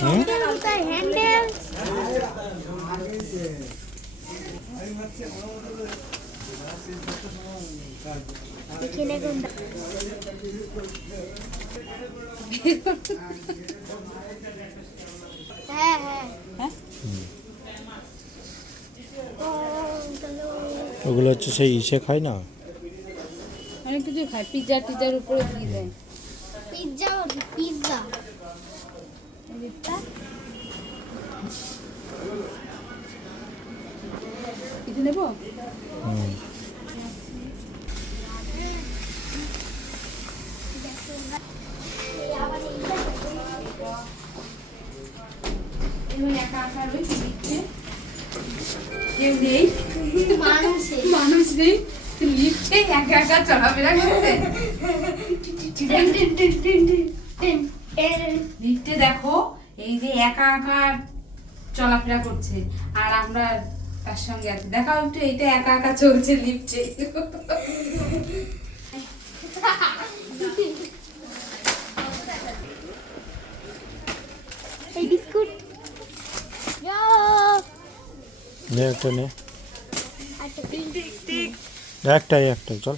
Handle এখানে কোনটা হ্যাঁ হ্যাঁ হ্যাঁ ওগুলো হচ্ছে সেই ইসে খায় না, অনেক কিছু খায়, পিৎজা টিজার উপরে দিয়ে দেয়। পিৎজা পিৎজা কিছু নেবো। কেউ নেই, মানুষ নেই, লিফটে একা একা চলাফেরা করছে। লিফটে দেখো এই যে একা একা চলাফেরা করছে, আর আমরা তার সঙ্গে আছি। দেখাও একটু, এইটা একা একা চলছে লিফটে। এই বিস্কুট নে একটা নে, একটাই চল।